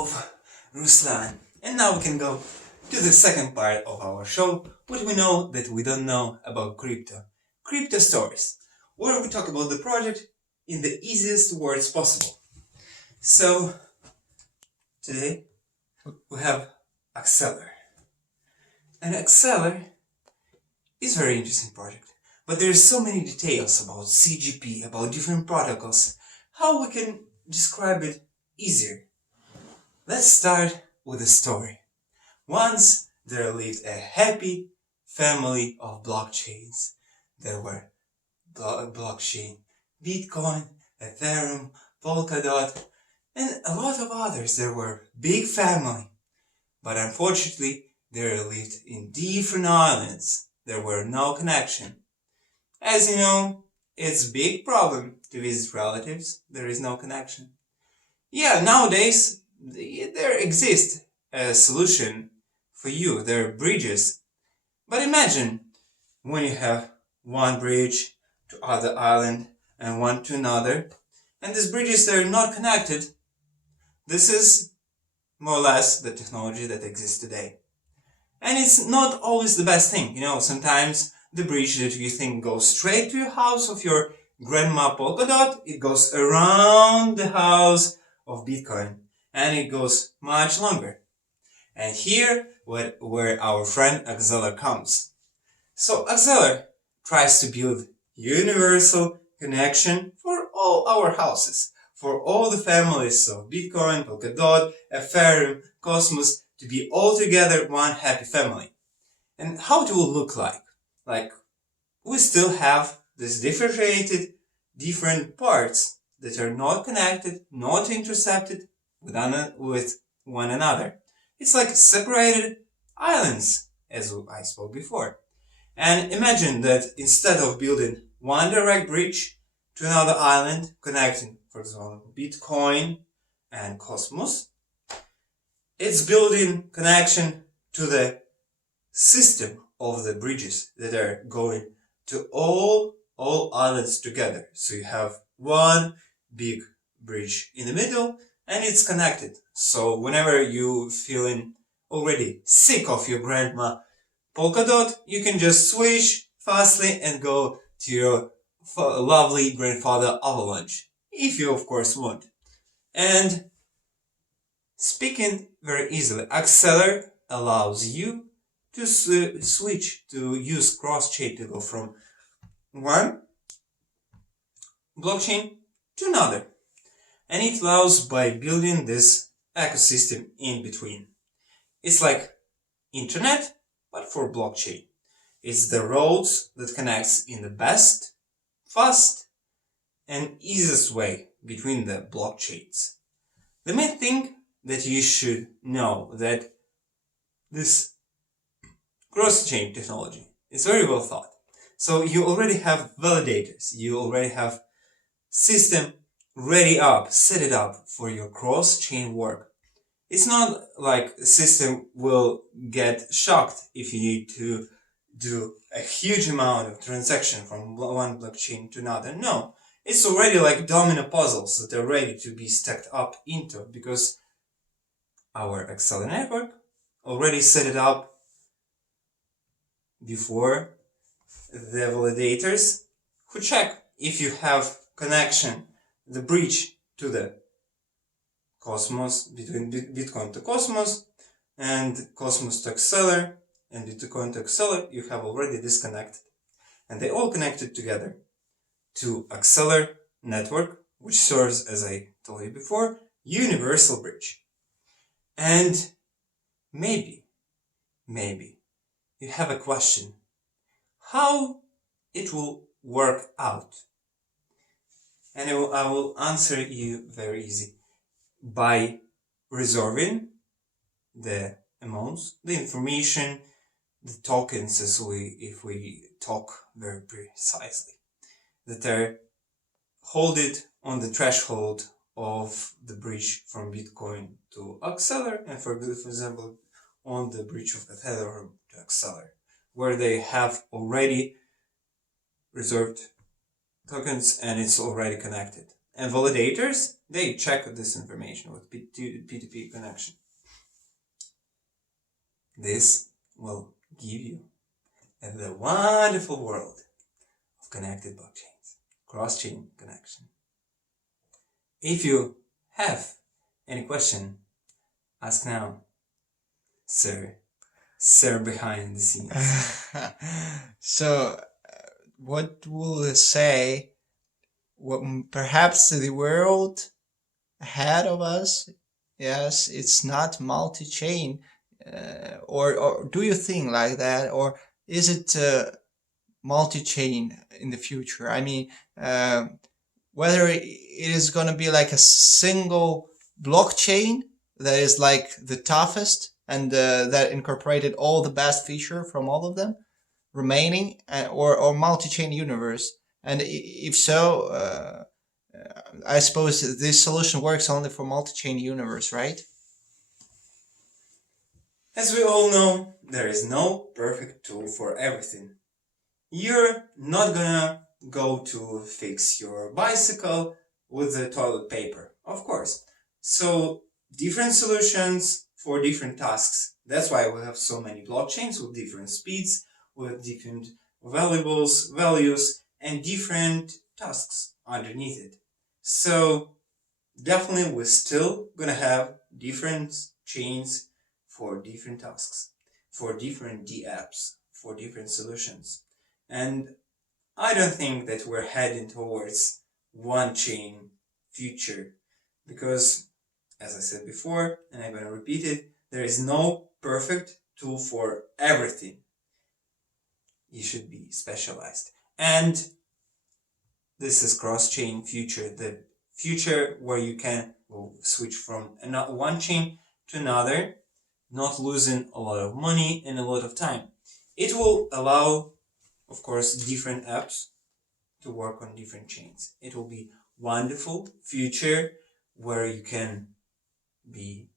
of Ruslan. And now we can go to the second part of our show, what we know that we don't know about crypto. Crypto stories, where we talk about the project in the easiest words possible. So, today we have Axelar. And Axelar is a very interesting project, but there are so many details about CGP, about different protocols, how we can describe it easier. Let's start with a story. Once there lived a happy family of blockchains. There were blockchain, Bitcoin, Ethereum, Polkadot, and a lot of others. There were big family. But unfortunately, they lived in different islands. There were no connection. As you know, it's a big problem to visit relatives. There is no connection. Yeah, nowadays, there exists a solution for you. There are bridges. But imagine when you have one bridge to other island and one to another, and these bridges are not connected. This is more or less the technology that exists today. And it's not always the best thing. You know, sometimes the bridge that you think goes straight to your house of your grandma Polkadot, it goes around the house of Bitcoin. And it goes much longer. And here, where our friend Axelar comes. So Axelar tries to build universal connection for all our houses, for all the families of Bitcoin, Polkadot, Ethereum, Cosmos, to be all together one happy family. And how it will look like? Like, we still have this differentiated, different parts that are not connected, not intercepted with one another. It's like separated islands, as I spoke before. And imagine that instead of building one direct bridge to another island connecting, for example, Bitcoin and Cosmos, it's building connection to the system of the bridges that are going to all islands together. So you have one big bridge in the middle and it's connected. So whenever you're feeling already sick of your grandma Polkadot, you can just switch fastly and go to your lovely grandfather Avalanche, if you of course want. And speaking very easily, Axelar allows you to switch, to use cross-chain to go from one blockchain to another. And it allows by building this ecosystem in between. It's like internet, but for blockchain. It's the roads that connects in the best, fast, and easiest way between the blockchains. The main thing that you should know that this cross-chain technology is very well thought. So you already have validators, you already have system ready up, set it up for your cross-chain work. It's not like the system will get shocked if you need to do a huge amount of transaction from one blockchain to another. No, it's already like domino puzzles that are ready to be stacked up into, because our Axelar network already set it up before the validators who check if you have connection, the bridge to the Cosmos, between Bitcoin to Cosmos and Cosmos to Axelar and Bitcoin to Axelar, you have already disconnected. And they all connected together to Axelar Network, which serves, as I told you before, universal bridge. And maybe you have a question. How it will work out? And I will answer you very easy. By reserving the amounts, the information, the tokens, if we talk very precisely, that are hold it on the threshold of the bridge from Bitcoin to Axelar, and for example on the bridge of Ethereum to Axelar, where they have already reserved tokens and it's already connected. And validators, they check this information with P2P connection. This will give you the wonderful world of connected blockchains, cross-chain connection. If you have any question, ask now, sir behind the scenes. So, what will you say? What perhaps the world ahead of us? Yes, it's not multi-chain, or do you think like that, or is it multi-chain in the future? I mean, whether it is going to be like a single blockchain that is like the toughest and that incorporated all the best feature from all of them remaining, or multi-chain universe. And if so, I suppose this solution works only for multi-chain universe, right? As we all know, there is no perfect tool for everything. You're not gonna go to fix your bicycle with the toilet paper, of course. So different solutions for different tasks. That's why we have so many blockchains with different speeds, with different values, and different tasks underneath it. So definitely we're still gonna have different chains for different tasks, for different DApps, for different solutions. And I don't think that we're heading towards one chain future, because, as I said before, and I'm going to repeat it, there is no perfect tool for everything. You should be specialized. And this is cross-chain future, the future where you can switch from one chain to another, not losing a lot of money and a lot of time. It will allow, of course, different apps to work on different chains. It will be wonderful future where you can be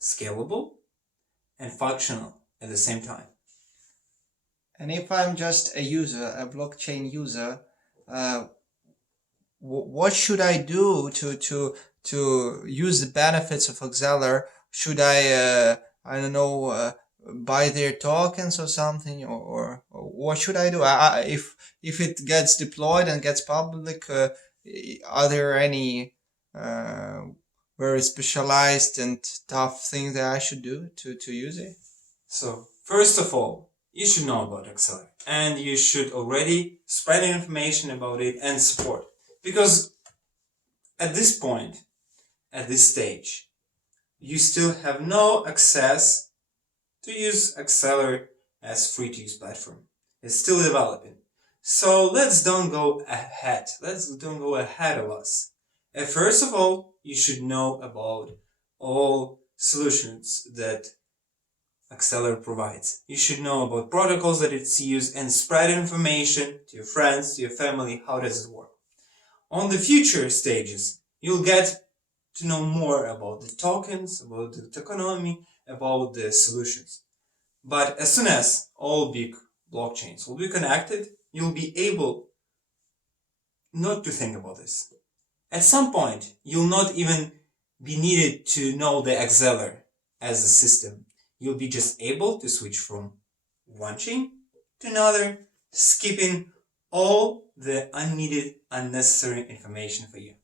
scalable and functional at the same time. And if I'm just a user, a blockchain user, what should I do to use the benefits of Axelar? Should I don't know, buy their tokens or something, or what should I do? If it gets deployed and gets public, are there any very specialized and tough things that I should do to use it? So first of all, you should know about Axelar, and you should already spread information about it and support, because at this point, at this stage, you still have no access to use Axelar as free-to-use platform. It's still developing. So let's don't go ahead. Let's don't go ahead of us. First of all, you should know about all solutions that Axelar provides. You should know about protocols that it's used and spread information to your friends, to your family. How does it work? On the future stages, you'll get to know more about the tokens, about the tokenomics, about the solutions. But as soon as all big blockchains will be connected, you'll be able not to think about this. At some point, you'll not even be needed to know the Axelar as a system. You'll be just able to switch from one chain to another, skipping all the unneeded, unnecessary information for you.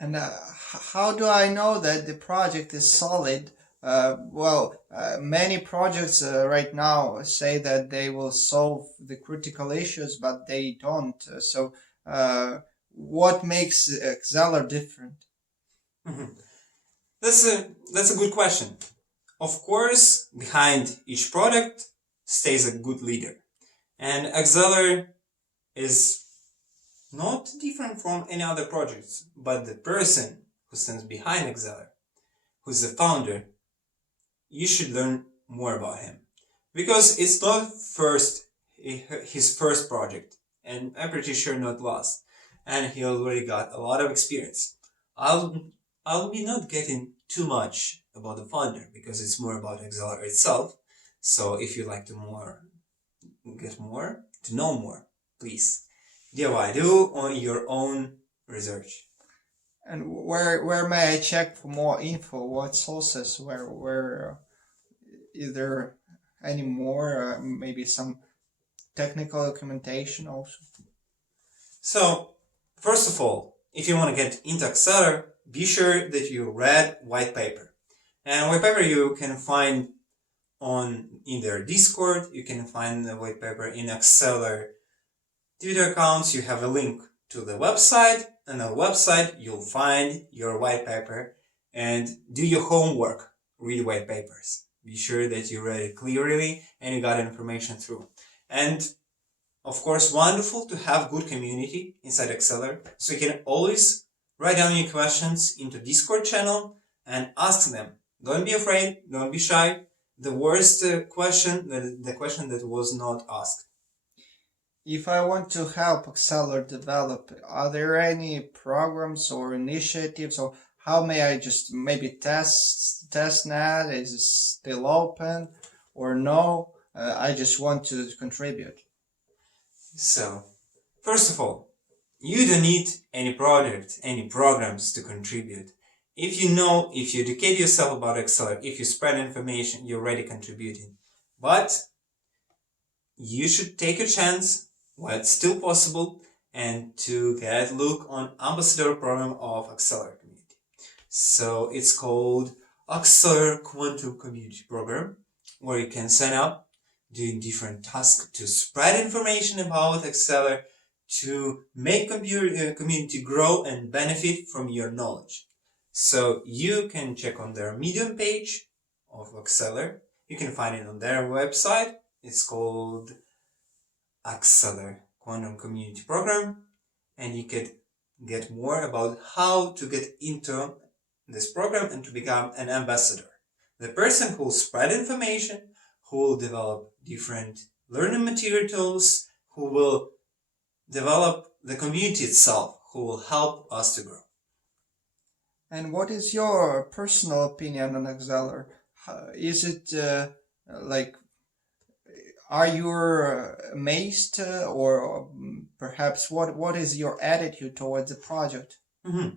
And how do I know that the project is solid? Many projects right now say that they will solve the critical issues, but they don't. What makes Axelar different? That's a good question. Of course, behind each product stays a good leader. And Axelar is not different from any other projects, but the person who stands behind Axelar, who's the founder, you should learn more about him. Because it's not his first project, and I'm pretty sure not last. And he already got a lot of experience. I'll be not getting too much about the founder because it's more about Axelar itself. So if you'd like to know more, please do on your own research. And where may I check for more info? What sources? Where is there any more? Maybe some technical documentation also. So, first of all, if you want to get into Axelar, be sure that you read white paper. And white paper you can find in their Discord, you can find the white paper in Axelar Twitter accounts, you have a link to the website, and on the website you'll find your white paper, and do your homework, read white papers. Be sure that you read it clearly and you got information through. And of course, wonderful to have good community inside Axelar, so you can always write down your questions into Discord channel and ask them. Don't be afraid, don't be shy. The worst question, the question that was not asked. If I want to help Axelar develop, are there any programs or initiatives, or how may I just maybe testnet? Is it still open or no? I just want to contribute. So, first of all, you don't need any project, any programs to contribute. If you educate yourself about Axelar, if you spread information, you're already contributing. But you should take a chance while it's still possible and to get a look on ambassador program of Axelar community. So it's called Axelar Quantum Community Program, where you can sign up doing different tasks to spread information about Axelar, to make community grow and benefit from your knowledge. So you can check on their Medium page of Axelar. You can find it on their website. It's called Axelar Quantum Community Program, and you can get more about how to get into this program and to become an ambassador. The person who will spread information, who will develop different learning materials, who will develop the community itself, who will help us to grow. And what is your personal opinion on Axelar? Is it like, are you amazed, or perhaps what is your attitude towards the project? Mm-hmm.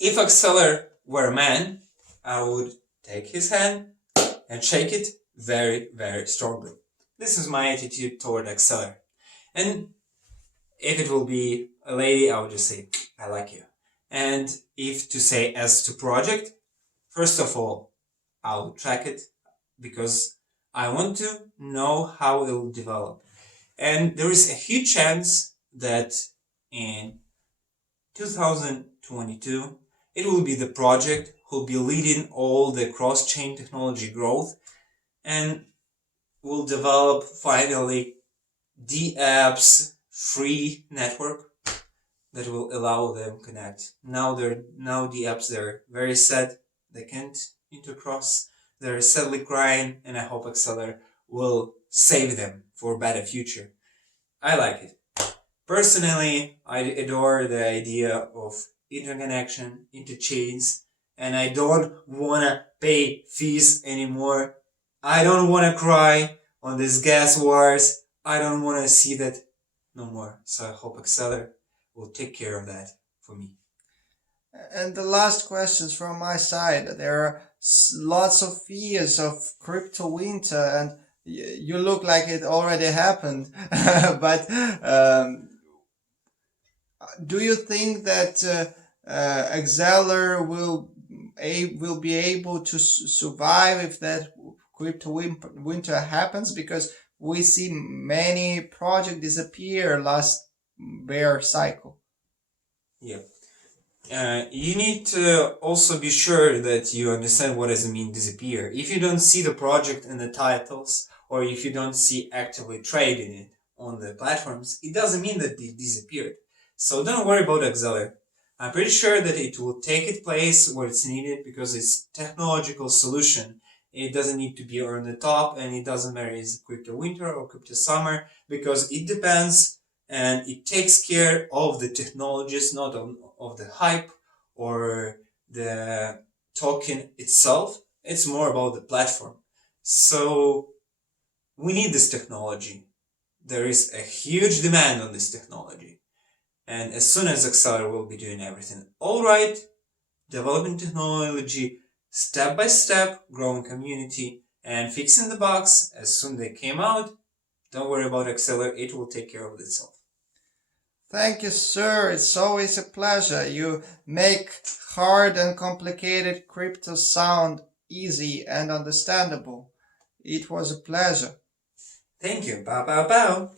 If Axelar were a man, I would take his hand and shake it very, very strongly. This is my attitude toward Axelar. And if it will be a lady, I would just say, I like you. And if to say as to project, first of all, I'll track it because I want to know how it will develop. And there is a huge chance that in 2022, it will be the project who will be leading all the cross-chain technology growth and will develop finally the apps free network that will allow them connect. Now the apps, they're very sad. They can't intercross. They're sadly crying, and I hope Axelar will save them for a better future. I like it. Personally, I adore the idea of interconnection, interchains, and I don't wanna pay fees anymore. I don't wanna cry on these gas wars. I don't wanna see that no more. So I hope Axelar will take care of that for me. And the last questions from my side. There are lots of fears of crypto winter, and you look like it already happened. But do you think that Axelar will be able to survive if that crypto winter happens? Because we see many projects disappear last bear cycle. Yeah. You need to also be sure that you understand what does it mean disappear. If you don't see the project in the titles, or if you don't see actively trading it on the platforms, it doesn't mean that it disappeared. So don't worry about Axelar. I'm pretty sure that it will take its place where it's needed because it's technological solution. It doesn't need to be on the top, and it doesn't matter is it crypto winter or crypto summer, because it depends and it takes care of the technologies, not of the hype or the token itself. It's more about the platform. So we need this technology. There is a huge demand on this technology. And as soon as Axelar will be doing everything all right, developing technology step by step, growing community, and fixing the bugs as soon as they came out, don't worry about Axelar, it will take care of itself. Thank you, sir. It's always a pleasure. You make hard and complicated crypto sound easy and understandable. It was a pleasure. Thank you. Bow, bow, bow.